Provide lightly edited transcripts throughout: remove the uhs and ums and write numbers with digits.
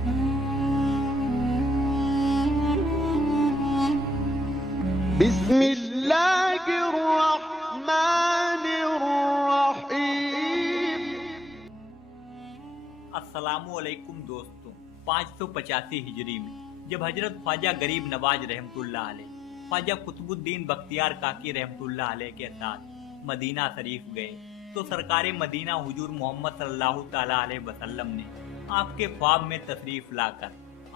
بسم اللہ الرحمن الرحیم۔ السلام علیکم دوستوں، 585 ہجری میں جب حضرت خواجہ غریب نواز رحمۃ اللہ علیہ خواجہ قطب الدین بختیار کاکی رحمۃ اللہ علیہ کے ساتھ مدینہ شریف گئے تو سرکار مدینہ حضور محمد صلی اللہ تعالی علیہ وسلم نے آپ کے خواب میں تشریف لا کر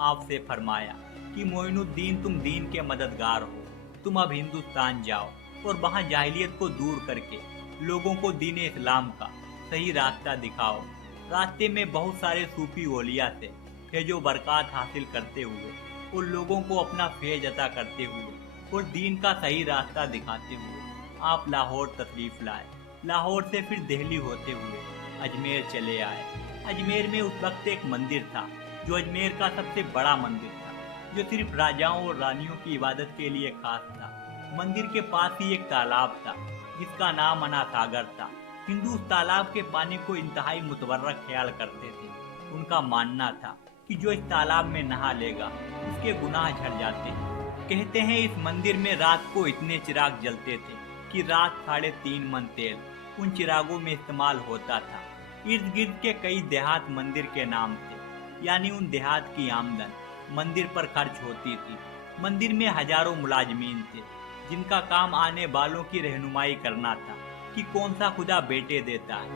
آپ سے فرمایا کہ معین الدین، تم دین کے مددگار ہو، تم اب ہندوستان جاؤ اور وہاں جاہلیت کو دور کر کے لوگوں کو دین اسلام کا صحیح راستہ دکھاؤ۔ راستے میں بہت سارے صوفی اولیاء سے فیض و برکات حاصل کرتے ہوئے اور لوگوں کو اپنا فیض عطا کرتے ہوئے اور دین کا صحیح راستہ دکھاتے ہوئے آپ لاہور تشریف لائے۔ لاہور سے پھر دہلی ہوتے ہوئے اجمیر چلے آئے۔ اجمیر میں اس وقت ایک مندر تھا جو اجمیر کا سب سے بڑا مندر تھا، جو صرف راجاؤں اور رانیوں کی عبادت کے لیے خاص تھا۔ مندر کے پاس ہی ایک تالاب تھا جس کا نام انا ساگر تھا۔ ہندو اس تالاب کے پانی کو انتہائی متبرک خیال کرتے تھے۔ ان کا ماننا تھا کہ جو اس تالاب میں نہا لے گا اس کے گناہ جھڑ جاتے ہیں۔ کہتے ہیں اس مندر میں رات کو اتنے چراغ جلتے تھے کہ رات 3.5 من تیل ان چراغوں میں استعمال ہوتا تھا۔ ارد گرد کے کئی دیہات مندر کے نام تھے، یعنی ان دیہات کی آمدن مندر پر خرچ ہوتی تھی۔ مندر میں ہزاروں ملازمین تھے جن کا کام آنے والوں کی رہنمائی کرنا تھا کہ کون سا خدا بیٹے دیتا ہے،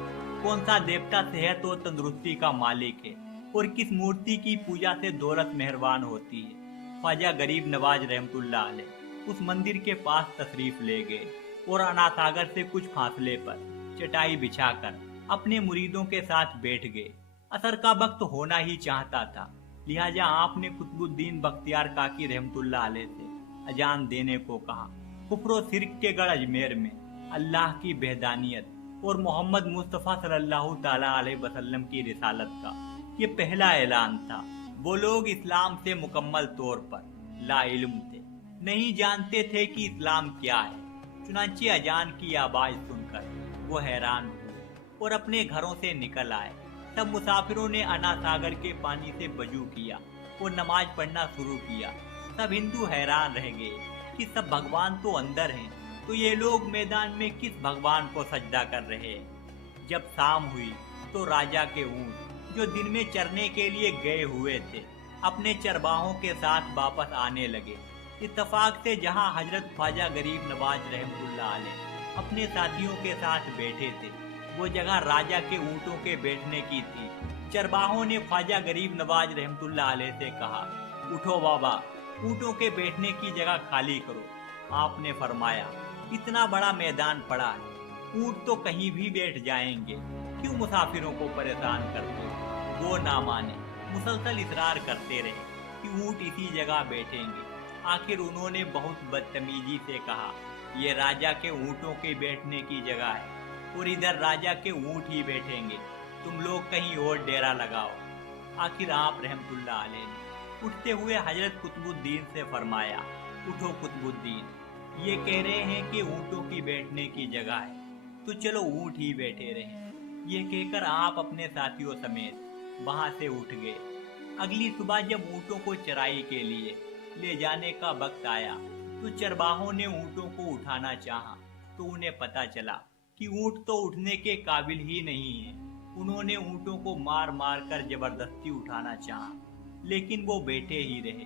کون سا دیوتا صحت اور تندرستی کا مالک ہے اور کس مورتی کی پوجا سے دولت مہربان ہوتی ہے۔ خواجہ غریب نواز رحمۃ اللہ علیہ اس مندر کے پاس تشریف لے گئے اور انا ساگر سے کچھ فاصلے پر چٹائی بچھا کر اپنے مریدوں کے ساتھ بیٹھ گئے۔ عصر کا وقت ہونا ہی چاہتا تھا، لہٰذا آپ نے قطب الدین بختیار کاکی رحمۃ اللہ علیہ سے اذان دینے کو کہا۔ کفر و شرک کے گڑھ اجمیر میں اللہ کی وحدانیت اور محمد مصطفیٰ صلی اللہ تعالی علیہ وسلم کی رسالت کا یہ پہلا اعلان تھا۔ وہ لوگ اسلام سے مکمل طور پر لا علم تھے، نہیں جانتے تھے کہ اسلام کیا ہے۔ چنانچہ اذان کی آواز سن کر وہ حیران ہوئے اور اپنے گھروں سے نکل آئے۔ سب مسافروں نے انا ساگر کے پانی سے وضو کیا اور نماز پڑھنا شروع کیا۔ سب ہندو حیران رہ گئے کہ سب بھگوان تو اندر ہیں، تو یہ لوگ میدان میں کس بھگوان کو سجدہ کر رہے ہیں۔ جب شام ہوئی تو راجا کے اونٹ جو دن میں چرنے کے لیے گئے ہوئے تھے اپنے چرواہوں کے ساتھ واپس آنے لگے۔ اتفاق سے جہاں حضرت خواجہ غریب نواز رحمۃ اللہ علیہ اپنے ساتھیوں کے ساتھ بیٹھے تھے وہ جگہ راجا کے اونٹوں کے بیٹھنے کی تھی۔ چرواہوں نے خواجہ غریب نواز رحمۃ اللہ علیہ سے کہا، اٹھو بابا، اونٹوں کے بیٹھنے کی جگہ خالی کرو۔ آپ نے فرمایا، اتنا بڑا میدان پڑا ہے، اونٹ تو کہیں بھی بیٹھ جائیں گے، کیوں مسافروں کو پریشان کرتے ہو؟ وہ نہ مانے، مسلسل اصرار کرتے رہے کہ اونٹ اسی جگہ بیٹھیں گے۔ آخر انہوں نے بہت بدتمیزی سے کہا، یہ راجا کے اونٹوں کے بیٹھنے کی جگہ ہے اور ادھر راجا کے اونٹ ہی بیٹھیں گے، تم لوگ کہیں اور ڈیرا لگاؤ۔ آخر آپ رحمت اللہ علیہ نے اٹھتے ہوئے حضرت قطب الدین سے فرمایا، اٹھو قطب الدین، یہ کہہ رہے ہیں کہ اونٹوں کی بیٹھنے کی جگہ ہے تو چلو اونٹ ہی بیٹھے رہیں۔ یہ کہہ کر آپ اپنے ساتھیوں سمیت وہاں سے اٹھ گئے۔ اگلی صبح جب اونٹوں کو چرائی کے لیے لے جانے کا وقت آیا تو چرواہوں نے اونٹوں کو اٹھانا چاہا تو انہیں پتا چلا کہ اونٹ تو اٹھنے کے قابل ہی نہیں ہیں۔ انہوں نے اونٹوں کو مار مار کر زبردستی اٹھانا چاہا لیکن وہ بیٹھے ہی رہے۔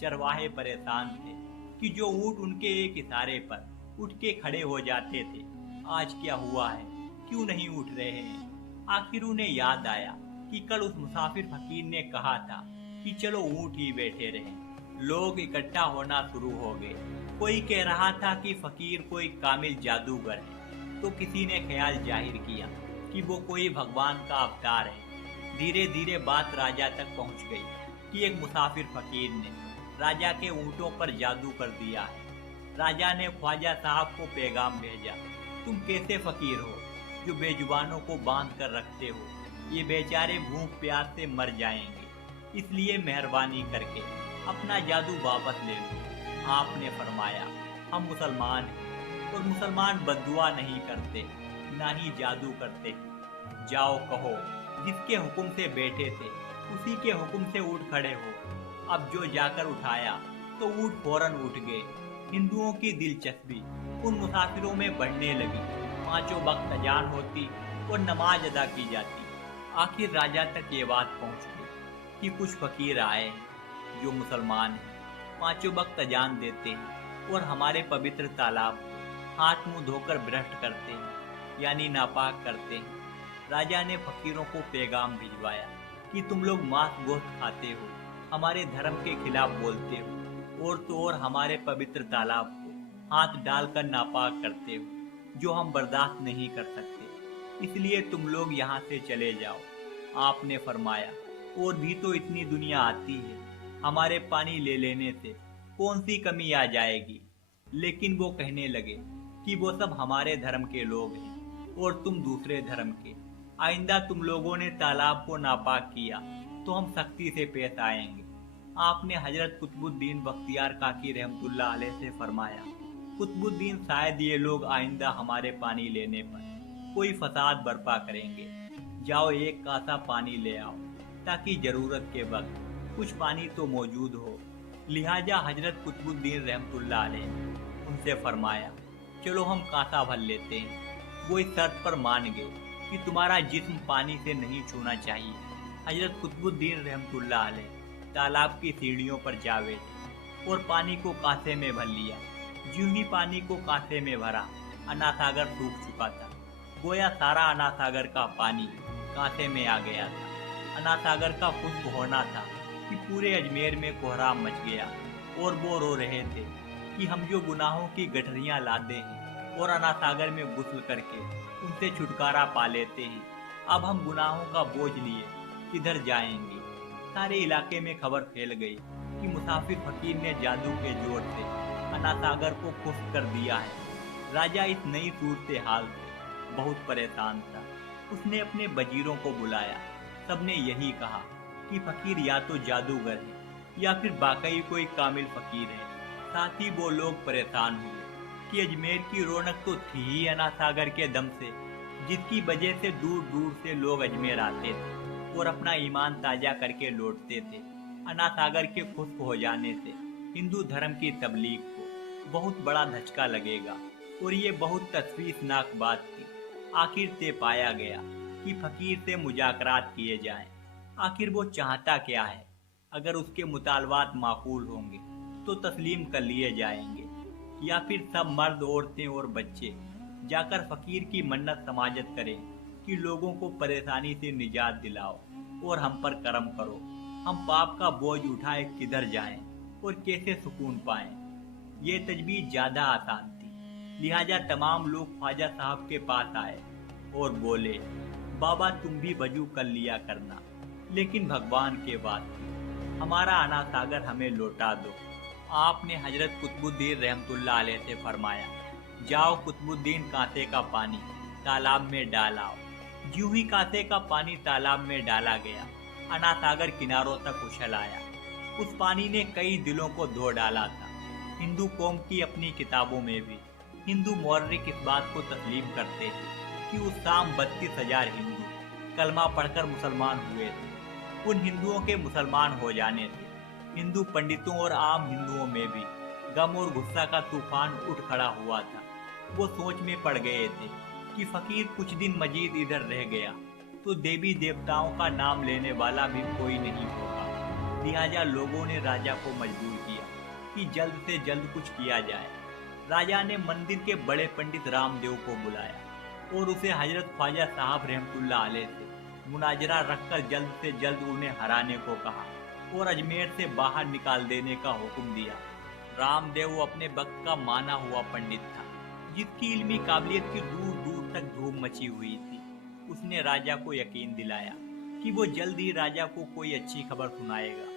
چرواہے پریشان تھے کہ جو اونٹ ان کے ایک اشارے پر اٹھ کے کھڑے ہو جاتے تھے آج کیا ہوا ہے، کیوں نہیں اٹھ رہے ہیں؟ آخر انہیں یاد آیا کہ کل اس مسافر فقیر نے کہا تھا کہ چلو اونٹ ہی بیٹھے رہیں۔ لوگ اکٹھا ہونا شروع ہو گئے۔ کوئی کہہ رہا تھا کہ فقیر کوئی کامل جادوگر ہے، تو کسی نے خیال ظاہر کیا کہ وہ کوئی بھگوان کا اوتار ہے۔ دھیرے دھیرے بات راجا تک پہنچ گئی کہ ایک مسافر فقیر نے راجا کے اونٹوں پر جادو کر دیا ہے۔ راجا نے خواجہ صاحب کو پیغام بھیجا، تم کیسے فقیر ہو جو بے زبانوں کو باندھ کر رکھتے ہو؟ یہ بیچارے بھوک پیاس سے مر جائیں گے، اس لیے مہربانی کر کے اپنا جادو واپس لے لو۔ آپ نے فرمایا، ہم مسلمان ہیں اور مسلمان بددعا نہیں کرتے نہ ہی جادو کرتے ہیں۔ جاؤ کہو جس کے حکم سے بیٹھے تھے उसी के हुक्म से उठ खड़े हो। अब जो जाकर उठाया तो ऊँट फौरन उठ गए। हिंदुओं की दिलचस्पी उन मुसाफिरों में बढ़ने लगी। पांचों वक्त अजान होती और नमाज अदा की जाती। आखिर राजा तक ये बात पहुंच गई कि कुछ फकीर आए हैं जो मुसलमान हैं, पांचों वक्त अजान देते हैं और हमारे पवित्र तालाब हाथ मुंह धोकर भ्रष्ट करते हैं, यानी नापाक करते हैं। राजा ने फकीरों को पैगाम भिजवाया कि तुम लोग मांस गोश्त खाते हो, हमारे धर्म के खिलाफ बोलते हो और तो और हमारे पवित्र तालाब को हाथ डालकर नापाक करते हो, जो हम बर्दाश्त नहीं कर सकते, इसलिए तुम लोग यहाँ से चले जाओ। आपने फरमाया, और भी तो इतनी दुनिया आती है, हमारे पानी ले लेने से कौन सी कमी आ जाएगी। लेकिन वो कहने लगे कि वो सब हमारे धर्म के लोग हैं और तुम दूसरे धर्म के। आइंदा तुम लोगों ने तालाब को नापाक किया तो हम सख्ती से पेश आएंगे। आपने हजरत कुतुबुद्दीन बख्तियार काकी रहमतुल्लाह अलैह से फरमाया, कुतुबुद्दीन शायद ये लोग आइंदा हमारे पानी लेने पर कोई फसाद बर्पा करेंगे। जाओ एक कासा पानी ले आओ ताकि जरूरत के वक्त कुछ पानी तो मौजूद हो। लिहाजा हजरत कुतुबुद्दीन रहमतुल्लाह अलैह उनसे फरमाया, चलो हम कासा भर लेते हैं। वो इस शर्त पर मान गए कि तुम्हारा जिस्म पानी से नहीं छूना चाहिए। हजरत कुतुबुद्दीन रहमतुल्लाह अलैह तालाब की सीढ़ियों पर जा बैठे और पानी को कासे में भर लिया। ज्यों ही पानी को कासे में भरा, अनासागर सूख चुका था। गोया सारा अनासागर का पानी कासे में आ गया था। अनासागर का खुश्क होना था कि पूरे अजमेर में कोहराम मच गया और वो रो रहे थे कि हम जो गुनाहों की गठरियां लादे हैं और अनासागर में गुस्ल करके उनसे छुटकारा पा लेते हैं, अब हम गुनाहों का बोझ लिए किधर जाएंगे। सारे इलाके में खबर फैल गई कि मुसाफिर फकीर ने जादू के जोर से अनासागर को खुश्क कर दिया है। राजा इस नई सूरत हाल से बहुत परेशान था। उसने अपने वजीरों को बुलाया। सबने यही कहा कि फकीर या तो जादूगर है या फिर वाकई कोई कामिल फकीर है। साथ ही वो लोग परेशान हुए कि अजमेर की रौनक तो थी ही अनासागर के दम से, जिसकी वजह से दूर दूर से लोग अजमेर आते थे और अपना ईमान ताजा करके लौटते थे। अनासागर के खुश्क हो जाने से हिंदू धर्म की तबलीग को बहुत बड़ा धचका लगेगा और ये बहुत तशवीशनाक बात थी। आखिर तय पाया गया कि फकीर से मुज़ाकरात किए जाएं। आखिर वो चाहता क्या है? अगर उसके मुतालबात माकूल होंगे तो तस्लीम कर लिए जाएंगे, या फिर सब मर्द औरतें और बच्चे जाकर फकीर की मन्नत समाजत करें कि लोगों को परेशानी से निजात दिलाओ और हम पर करम करो। हम पाप का बोझ उठाए किधर जाएं और कैसे सुकून पाएं। ये तजवीज़ ज़्यादा आसान थी। लिहाजा तमाम लोग ख्वाजा साहब के पास आए और बोले, बाबा तुम भी वजू कर लिया करना, लेकिन भगवान के वास्ते हमारा अनासागर हमें लौटा दो। आपने हजरत कुतुबुद्दीन रहमतुल्लाह अलैह से फरमाया, जाओ कुतुबुद्दीन कांसे का पानी तालाब में डाल आओ। ज्यों ही कांसे का पानी तालाब में डाला गया, अनासागर किनारों तक उछल आया। उस पानी ने कई दिलों को धो डाला था। हिंदू कौम की अपनी किताबों में भी हिंदू मौर्रिख इस बात को तस्लीम करते हैं कि उस शाम 32,000 हिंदू कलमा पढ़कर मुसलमान हुए थे। उन हिंदुओं के मुसलमान हो जाने से हिंदू पंडितों और आम हिंदुओं में भी गम और गुस्सा का तूफान उठ खड़ा हुआ था। वो सोच में पड़ गए थे कि फकीर कुछ दिन मजीद इधर रह गया तो देवी देवताओं का नाम लेने वाला भी कोई नहीं होगा। लिहाजा लोगों ने राजा को मजबूर किया कि जल्द से जल्द कुछ किया जाए। राजा ने मंदिर के बड़े पंडित रामदेव को बुलाया और उसे हजरत ख्वाजा साहब रहमतुल्लाह अलैह से मुनाजरा रखकर जल्द से जल्द उन्हें हराने को कहा और अजमेर से बाहर निकाल देने का हुक्म दिया। रामदेव अपने वक्त का माना हुआ पंडित था, जिसकी इल्मी काबिलियत की दूर दूर तक धूम मची हुई थी। उसने राजा को यकीन दिलाया कि वो जल्द ही राजा को कोई अच्छी खबर सुनाएगा।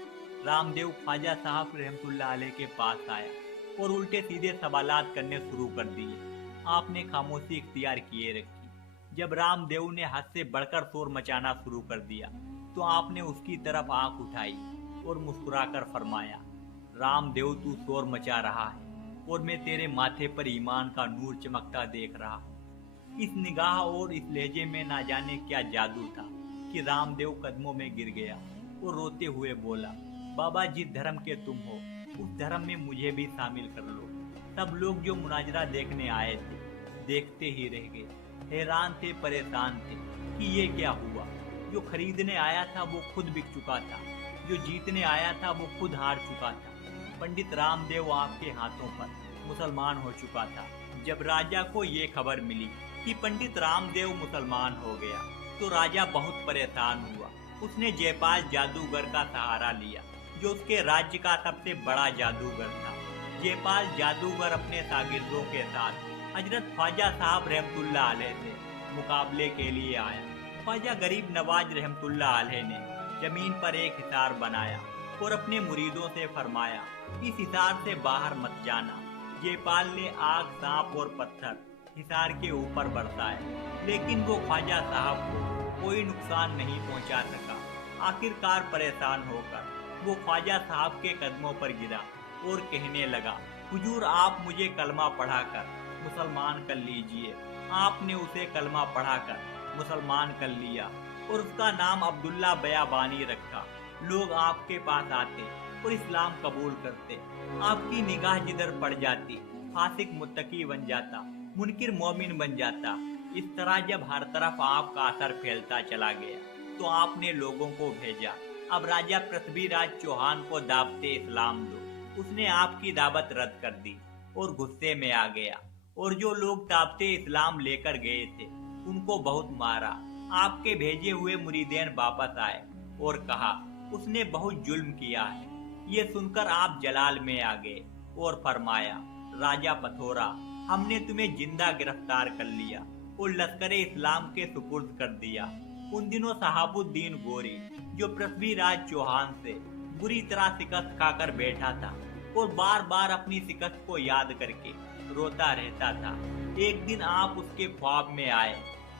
रामदेव ख्वाजा साहब रहमतुल्लाह अलैह के पास आया और उल्टे सीधे सवालात करने शुरू कर दिए। आपने खामोशी इख्तियार किए रखी। जब रामदेव ने हद से बढ़कर शोर मचाना शुरू कर दिया तो आपने उसकी तरफ आंख उठाई और मुस्कुराकर फरमाया, रामदेव तू शोर मचा रहा है और मैं तेरे माथे पर ईमान का नूर चमकता देख रहा हूँ। इस निगाह और इस लहजे में ना जाने क्या जादू था कि रामदेव कदमों में गिर गया और रोते हुए बोला, बाबा जिस धर्म के तुम हो उस धर्म में मुझे भी शामिल कर लो। सब लोग जो मुनाजरा देखने आए थे देखते ही रह गए, हैरान थे, परेशान थे कि ये क्या हुआ। जो खरीदने आया था वो खुद बिक चुका था, जो जीतने आया था वो खुद हार चुका था। पंडित रामदेव आपके हाथों पर मुसलमान हो चुका था। जब राजा को ये खबर मिली कि पंडित रामदेव मुसलमान हो गया तो राजा बहुत परेशान हुआ। उसने जयपाल जादूगर का सहारा लिया जो उसके राज्य का सबसे बड़ा जादूगर था। जयपाल जादूगर अपने शागिर्दों के साथ हजरत ख्वाजा साहब रहमतुल्लाह अलैह से मुकाबले के लिए आया। ख्वाजा गरीब नवाज रहमतुल्लाह अलैह ने जमीन पर एक हिसार बनाया और अपने मुरीदों से फरमाया, इस हिसार से बाहर मत जाना। जयपाल ने आग, सांप और पत्थर हिसार के ऊपर बरसाए, लेकिन वो ख्वाजा साहब को कोई नुकसान नहीं पहुंचा सका। आखिरकार परेशान होकर वो ख्वाजा साहब के कदमों पर गिरा और कहने लगा, हुजूर आप मुझे कलमा पढ़ाकर मुसलमान कर लीजिए। आपने उसे कलमा पढ़ाकर मुसलमान कर लिया और उसका नाम अब्दुल्ला बयाबानी रखा। लोग आपके पास आते और इस्लाम कबूल करते। आपकी निगाह जिधर पड़ जाती फासिक मुत्तकी बन जाता, मुनकिर मोमिन बन जाता। इस तरह जब हर तरफ आपका असर फैलता चला गया तो आपने लोगों को भेजा, अब राजा पृथ्वीराज चौहान को दावते इस्लाम दो। उसने आपकी दावत रद्द कर दी और गुस्से में आ गया और जो लोग दावते इस्लाम लेकर गए थे उनको बहुत मारा। आपके भेजे हुए मुरीदेन वापस आए और कहा उसने बहुत जुल्म किया है। ये सुनकर आप जलाल में आ गए और फरमाया, राजा पथोरा हमने तुम्हें जिंदा गिरफ्तार कर लिया और लश्करे इस्लाम के सुपुर्द कर दिया। उन दिनों सहाबुद्दीन गोरी जो पृथ्वीराज चौहान से बुरी तरह शिकस्त खाकर बैठा था और बार बार अपनी शिकस्त को याद करके रोता रहता था, एक दिन आप उसके ख्वाब में आए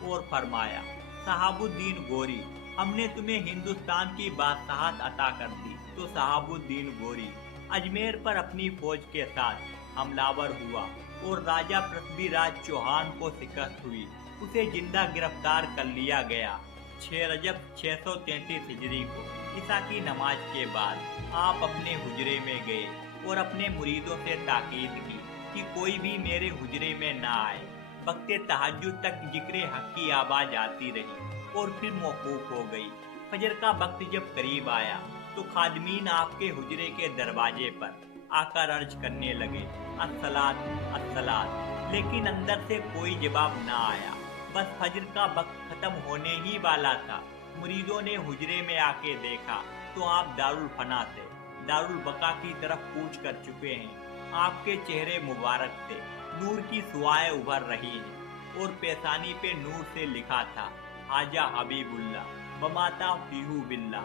और फरमाया, सहाबुद्दीन गोरी हमने तुम्हें हिंदुस्तान की बादशाहत अता कर दी। तो सहाबुद्दीन गोरी अजमेर पर अपनी फौज के साथ हमलावर हुआ और राजा पृथ्वीराज चौहान को शिकस्त हुई। उसे जिंदा गिरफ्तार कर लिया गया। 6 रजब 633 हिजरी को ईसा की नमाज के बाद आप अपने हुजरे में गए और अपने मुरीदों से ताकीद की कि कोई भी मेरे हुजरे में ना आए। वक्ते तहज्जुद तक जिक्र हक की आवाज आती रही और फिर मौकूफ हो गई। फजर का वक्त जब करीब आया तो खादमीन आपके हुजरे के दरवाजे पर आकर अर्ज करने लगे, अस्सलात अस्सलात, लेकिन अंदर से कोई जवाब न आया। बस फजर का वक्त खत्म होने ही वाला था। मुरीदों ने हुजरे में आके देखा तो आप दारुल फना से दारुल बका की तरफ कूच कर चुके हैं। आपके चेहरे मुबारक थे, नूर की सुआएं उभर रही हैं और पेशानी पे नूर से लिखा था, हाजा हबीबुल्लाह बमाता फीहू बिल्ला।